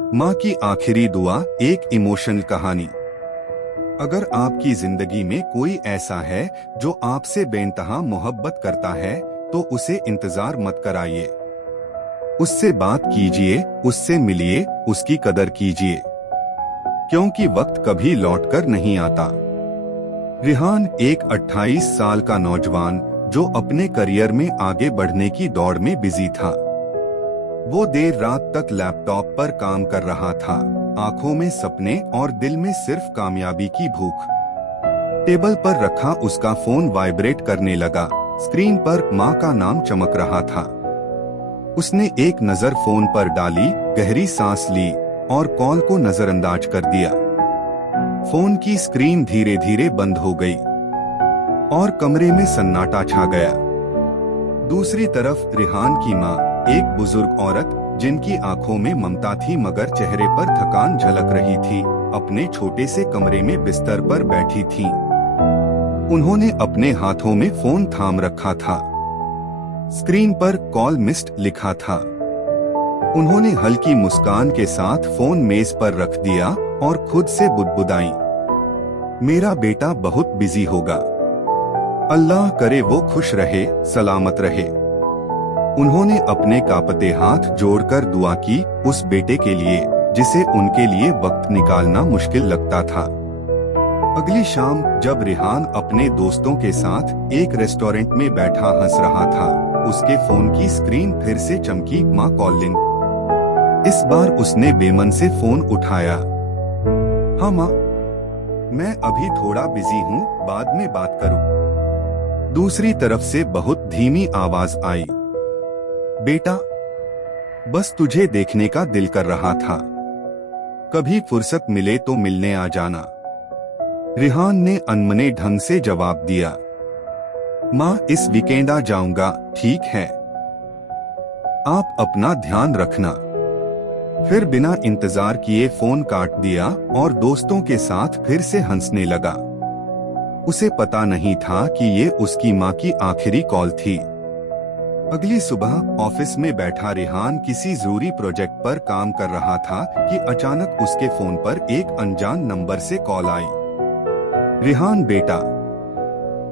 माँ की आखिरी दुआ, एक इमोशनल कहानी। अगर आपकी जिंदगी में कोई ऐसा है जो आपसे बेइंतहा मोहब्बत करता है, तो उसे इंतजार मत कराइए। उससे बात कीजिए, उससे मिलिए, उसकी कदर कीजिए, क्योंकि वक्त कभी लौटकर नहीं आता। रिहान एक 28 साल का नौजवान जो अपने करियर में आगे बढ़ने की दौड़ में बिजी था। वो देर रात तक लैपटॉप पर काम कर रहा था, आंखों में सपने और दिल में सिर्फ कामयाबी की भूख। टेबल पर रखा उसका फोन वाइब्रेट करने लगा। स्क्रीन पर माँ का नाम चमक रहा था। उसने एक नजर फोन पर डाली, गहरी सांस ली और कॉल को नजरअंदाज कर दिया। फोन की स्क्रीन धीरे धीरे बंद हो गई और कमरे में सन्नाटा छा गया। दूसरी तरफ रिहान की माँ, एक बुजुर्ग औरत जिनकी आंखों में ममता थी मगर चेहरे पर थकान झलक रही थी, अपने छोटे से कमरे में बिस्तर पर बैठी थी। उन्होंने अपने हाथों में फोन थाम रखा था। स्क्रीन पर कॉल मिस्ड लिखा था। उन्होंने हल्की मुस्कान के साथ फोन मेज पर रख दिया और खुद से बुदबुदाई, मेरा बेटा बहुत बिजी होगा, अल्लाह करे वो खुश रहे, सलामत रहे। उन्होंने अपने कांपते हाथ जोड़कर दुआ की, उस बेटे के लिए जिसे उनके लिए वक्त निकालना मुश्किल लगता था। अगली शाम जब रिहान अपने दोस्तों के साथ एक रेस्टोरेंट में बैठा हंस रहा था, उसके फोन की स्क्रीन फिर से चमकी, माँ कॉलिंग। इस बार उसने बेमन से फोन उठाया। हाँ माँ, मैं अभी थोड़ा बिजी हूँ, बाद में बात करूँ। दूसरी तरफ से बहुत धीमी आवाज आई, बेटा, बस तुझे देखने का दिल कर रहा था, कभी फुर्सत मिले तो मिलने आ जाना। रिहान ने अनमने ढंग से जवाब दिया, माँ इस वीकेंड आ जाऊंगा, ठीक है, आप अपना ध्यान रखना। फिर बिना इंतजार किए फोन काट दिया और दोस्तों के साथ फिर से हंसने लगा। उसे पता नहीं था कि ये उसकी माँ की आखिरी कॉल थी। अगली सुबह ऑफिस में बैठा रिहान किसी जरूरी प्रोजेक्ट पर काम कर रहा था कि अचानक उसके फोन पर एक अनजान नंबर से कॉल आई। रिहान बेटा,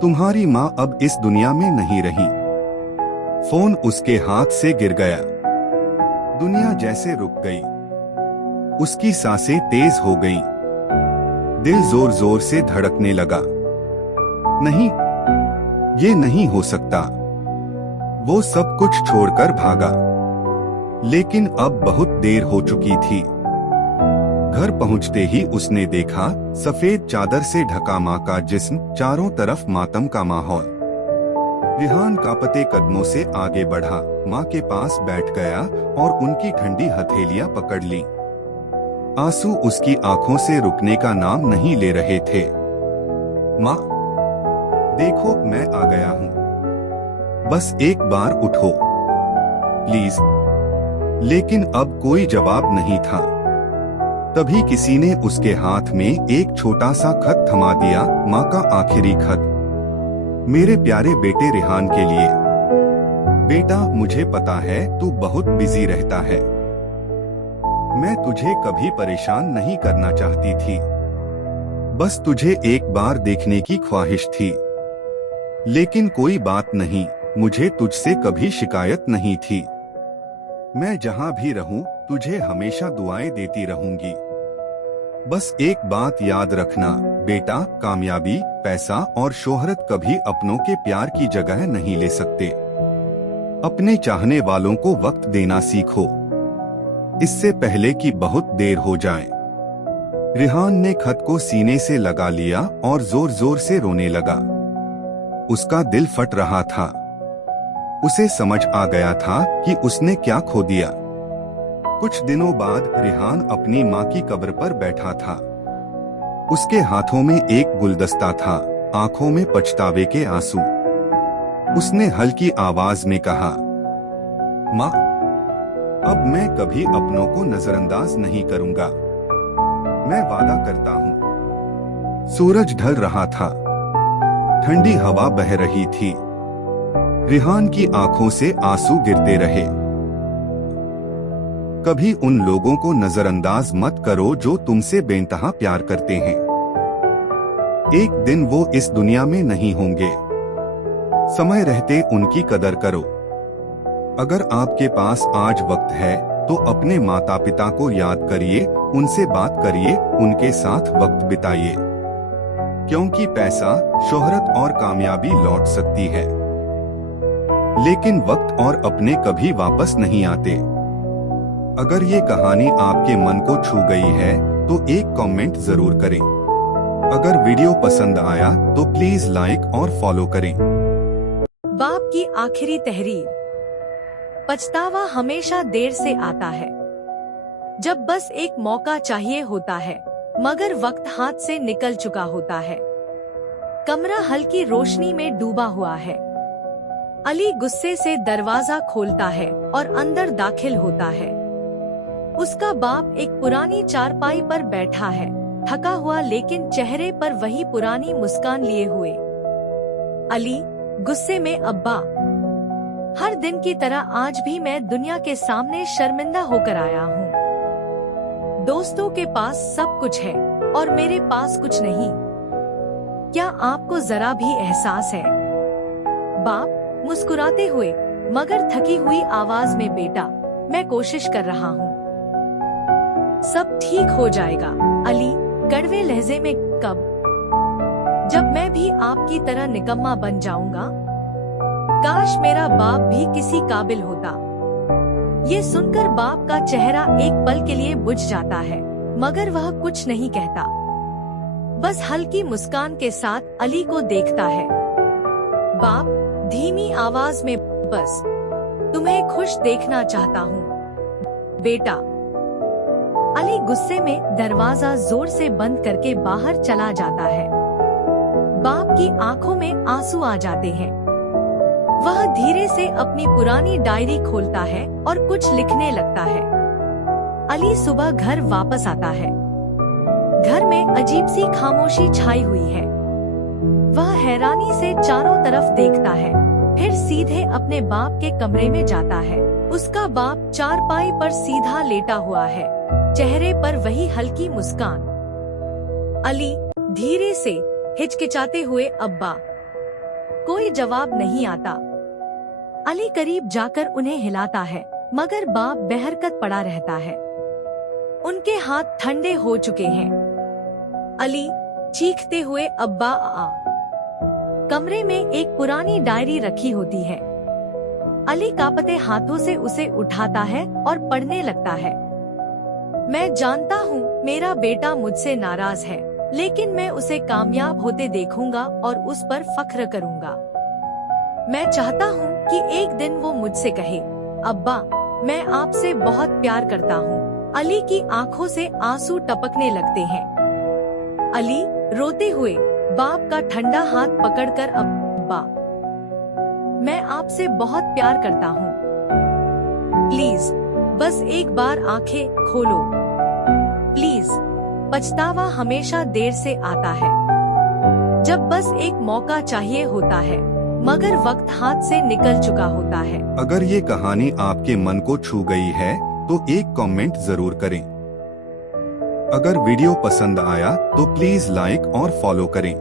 तुम्हारी माँ अब इस दुनिया में नहीं रही। फोन उसके हाथ से गिर गया। दुनिया जैसे रुक गई। उसकी सांसें तेज हो गईं। दिल जोर जोर से धड़कने लगा। नहीं, ये नहीं हो सकता। वो सब कुछ छोड़कर भागा, लेकिन अब बहुत देर हो चुकी थी। घर पहुंचते ही उसने देखा सफेद चादर से ढका माँ का जिस्म, चारों तरफ मातम का माहौल। रिहान कांपते कदमों से आगे बढ़ा, माँ के पास बैठ गया और उनकी ठंडी हथेलियां पकड़ ली। आंसू उसकी आंखों से रुकने का नाम नहीं ले रहे थे। माँ, देखो मैं आ गया हूँ, बस एक बार उठो प्लीज। लेकिन अब कोई जवाब नहीं था। तभी किसी ने उसके हाथ में एक छोटा सा खत थमा दिया, माँ का आखिरी खत। मेरे प्यारे बेटे रिहान के लिए। बेटा, मुझे पता है तू बहुत बिजी रहता है। मैं तुझे कभी परेशान नहीं करना चाहती थी, बस तुझे एक बार देखने की ख्वाहिश थी। लेकिन कोई बात नहीं, मुझे तुझसे कभी शिकायत नहीं थी। मैं जहां भी रहूं तुझे हमेशा दुआएं देती रहूंगी। बस एक बात याद रखना बेटा, कामयाबी, पैसा और शोहरत कभी अपनों के प्यार की जगह नहीं ले सकते। अपने चाहने वालों को वक्त देना सीखो, इससे पहले कि बहुत देर हो जाए। रिहान ने खत को सीने से लगा लिया और जोर जोर से रोने लगा। उसका दिल फट रहा था। उसे समझ आ गया था कि उसने क्या खो दिया। कुछ दिनों बाद रिहान अपनी माँ की कब्र पर बैठा था। उसके हाथों में एक गुलदस्ता था, आंखों में पछतावे के आंसू। उसने हल्की आवाज में कहा, माँ, अब मैं कभी अपनों को नजरअंदाज नहीं करूंगा, मैं वादा करता हूँ। सूरज ढल रहा था, ठंडी हवा बह रही थी। रिहान की आंखों से आंसू गिरते रहे। कभी उन लोगों को नजरअंदाज मत करो जो तुमसे बेइंतहा प्यार करते हैं। एक दिन वो इस दुनिया में नहीं होंगे। समय रहते उनकी कदर करो। अगर आपके पास आज वक्त है तो अपने माता पिता को याद करिए, उनसे बात करिए, उनके साथ वक्त बिताइए, क्योंकि पैसा, शोहरत और कामयाबी लौट सकती है, लेकिन वक्त और अपने कभी वापस नहीं आते। अगर ये कहानी आपके मन को छू गई है तो एक कमेंट जरूर करें। अगर वीडियो पसंद आया तो प्लीज लाइक और फॉलो करें। बाप की आखिरी तहरीर। पछतावा हमेशा देर से आता है, जब बस एक मौका चाहिए होता है, मगर वक्त हाथ से निकल चुका होता है। कमरा हल्की रोशनी में डूबा हुआ है। अली गुस्से से दरवाजा खोलता है और अंदर दाखिल होता है। उसका बाप एक पुरानी चारपाई पर बैठा है, थका हुआ लेकिन चेहरे पर वही पुरानी मुस्कान लिए हुए। अली गुस्से में, अब्बा, हर दिन की तरह आज भी मैं दुनिया के सामने शर्मिंदा होकर आया हूँ। दोस्तों के पास सब कुछ है और मेरे पास कुछ नहीं। क्या आपको जरा भी एहसास है? बाप मुस्कुराते हुए मगर थकी हुई आवाज में, बेटा, मैं कोशिश कर रहा हूँ, सब ठीक हो जाएगा। अली कड़वे लहजे में, कब? जब मैं भी आपकी तरह निकम्मा बन जाऊंगा। काश मेरा बाप भी किसी काबिल होता। ये सुनकर बाप का चेहरा एक पल के लिए बुझ जाता है, मगर वह कुछ नहीं कहता, बस हल्की मुस्कान के साथ अली को देखता है। बाप धीमी आवाज में, बस तुम्हें खुश देखना चाहता हूँ, बेटा। अली गुस्से में दरवाजा जोर से बंद करके बाहर चला जाता है। बाप की आंखों में आंसू आ जाते हैं। वह धीरे से अपनी पुरानी डायरी खोलता है और कुछ लिखने लगता है। अली सुबह घर वापस आता है। घर में अजीब सी खामोशी छाई हुई है। वह हैरानी से चारों तरफ देखता है, फिर सीधे अपने बाप के कमरे में जाता है। उसका बाप चारपाई पर सीधा लेटा हुआ है, चेहरे पर वही हल्की मुस्कान। अली धीरे से हिचकिचाते हुए, अब्बा। कोई जवाब नहीं आता। अली करीब जाकर उन्हें हिलाता है, मगर बाप बेहरकत पड़ा रहता है। उनके हाथ ठंडे हो चुके हैं। अली चीखते हुए, अब्बा आ। कमरे में एक पुरानी डायरी रखी होती है। अली कांपते हाथों से उसे उठाता है और पढ़ने लगता है। मैं जानता हूँ मेरा बेटा मुझसे नाराज है, लेकिन मैं उसे कामयाब होते देखूंगा और उस पर फख्र करूंगा। मैं चाहता हूँ कि एक दिन वो मुझसे कहे, अब्बा, मैं आपसे बहुत प्यार करता हूँ। अली की आंखों से आंसू टपकने लगते हैं। अली रोते हुए बाप का ठंडा हाथ पकड़कर, अब्बा, मैं आपसे बहुत प्यार करता हूँ, प्लीज बस एक बार आंखें खोलो, प्लीज। पछतावा हमेशा देर से आता है, जब बस एक मौका चाहिए होता है, मगर वक्त हाथ से निकल चुका होता है। अगर ये कहानी आपके मन को छू गई है तो एक कमेंट जरूर करें। अगर वीडियो पसंद आया तो प्लीज लाइक और फॉलो करें।